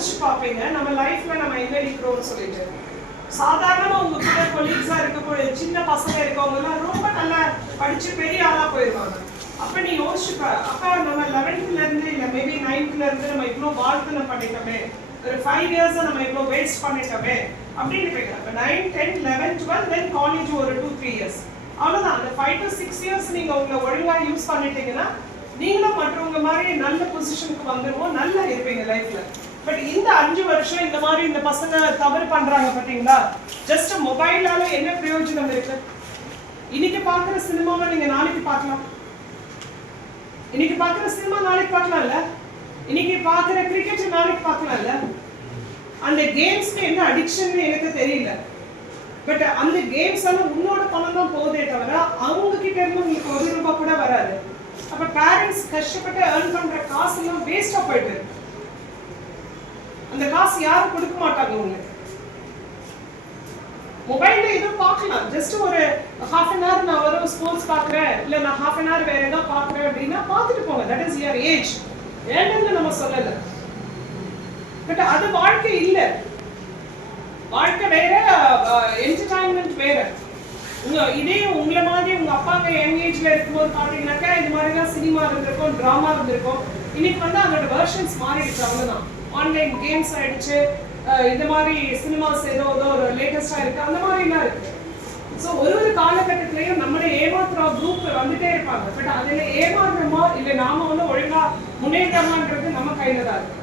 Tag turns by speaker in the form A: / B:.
A: யோசிச்சு பார்ப்பீங்க. நம்ம லைஃப்ல நம்ம எங்க நிற்கிறோம்னு சொல்லிட்டு. சாதாரணமா உங்க கூட கொலீக்ஸா இருக்கக்கூடிய சின்ன பசங்க இருக்கவங்கலாம் ரொம்ப நல்லா படிச்சு பெரிய ஆளா போயிருவாங்க. அப்ப நீ யோசிச்சுக்க அப்ப நம்ம லெவன்த்ல இருந்து இல்ல மேபி நைன்த்ல இருந்து நம்ம இவ்வளோ வாழ்த்துன பண்ணிட்டோமே. ஒரு ஃபைவ் இயர்ஸ் நம்ம இவ்வளோ வேஸ்ட் பண்ணிட்டோமே அப்படின்னு கேட்குறேன் nine ten eleven twelve then college ஒரு டூ த்ரீ இயர்ஸ் அவ்வளோதான் அந்த ஃபைவ் டு சிக்ஸ் இயர்ஸ் நீங்க உங்களை ஒழுங்கா யூஸ் பண்ணிட்டீங்கன்னா நீங்களும் மற்றவங்க மாதிரி நல்ல பொசிஷனுக்கு வந்துடுவோம் நல்லா இருப்பீங்க லைஃப்ல பட் இந்த அஞ்சு வருஷம் இந்த மாதிரி இந்த பசங்க தவறு பண்றாங்க பாத்தீங்களா ஜஸ்ட் மொபைலால என்ன பிரயோஜனம் இருக்கு? இன்னைக்கு பாக்குற சினிமாவை நீங்க நாளைக்கு பார்க்கலாம். இன்னைக்கு பாக்குற சினிமா நாளைக்கு பார்க்கலாம்ல இன்னைக்கு பாக்குற கிரிக்கெட் நாளைக்கு பார்க்கலாம்ல அந்த கேம்ஸ்க்கு என்ன அடிக்ஷன் எனக்கு தெரியல. பட் அந்த கேம்ஸ் எல்லாம் உன்னோட பணம் தான் போதே தவிர அவங்க கிட்ட இருந்து உங்களுக்கு ஒரு ரூபாய் கூட வராது. அப்ப பேரண்ட்ஸ் கஷ்டப்பட்டு ஏர்ன் பண்ற காசு எல்லாம் வேஸ்டா போயிட்டு இருக்கு. அந்த காசு யாரும் கொடுக்க மாட்டாங்க உங்களுக்கு மொபைல்ல எதுவும் பார்க்கலாம். ஜஸ்ட் ஒரு ஹாஃப் அன் ஹவர் நான் வரும் ஸ்போர்ட்ஸ் பார்க்குறேன். இல்லை நான் ஹாஃப் அன் ஹவர் வேற ஏதாவது பார்க்குறேன் அப்படின்னா பார்த்துட்டு போங்க. தட் இஸ் யுவர் ஏஜ் வேணும்னு நம்ம சொல்லலை. பட் அது வாழ்க்கை இல்லை. வாழ்க்கை வேற என்டர்டைன்மெண்ட் வேற. உங்க இதே உங்களை மாதிரி உங்க அப்பாங்க யங் ஏஜ்ல இருக்கும்போது பார்த்தீங்கன்னாக்கா இது மாதிரிலாம் சினிமா இருந்திருக்கும் ட்ராமா இருந்திருக்கும். இன்னைக்கு வந்து அதோட வெர்ஷன்ஸ் மாறிடுச்சு. அவ்வளவுதான். ஆன்லைன் கேம்ஸ் ஆயிடுச்சு. இந்த மாதிரி சினிமாஸ் ஏதோ ஏதோ ஒரு லேட்டஸ்டா இருக்கு. அந்த மாதிரிலாம் இருக்கு. ஸோ ஒரு ஒரு காலகட்டத்திலையும் நம்மளை ஏமாத்துற குரூப் வந்துட்டே இருப்பாங்க. பட் அதுல ஏமாறுறோமா இல்லை நாம வந்து ஒழுங்கா முன்னேற்றமான்றது நம்ம கையில தான் இருக்கு.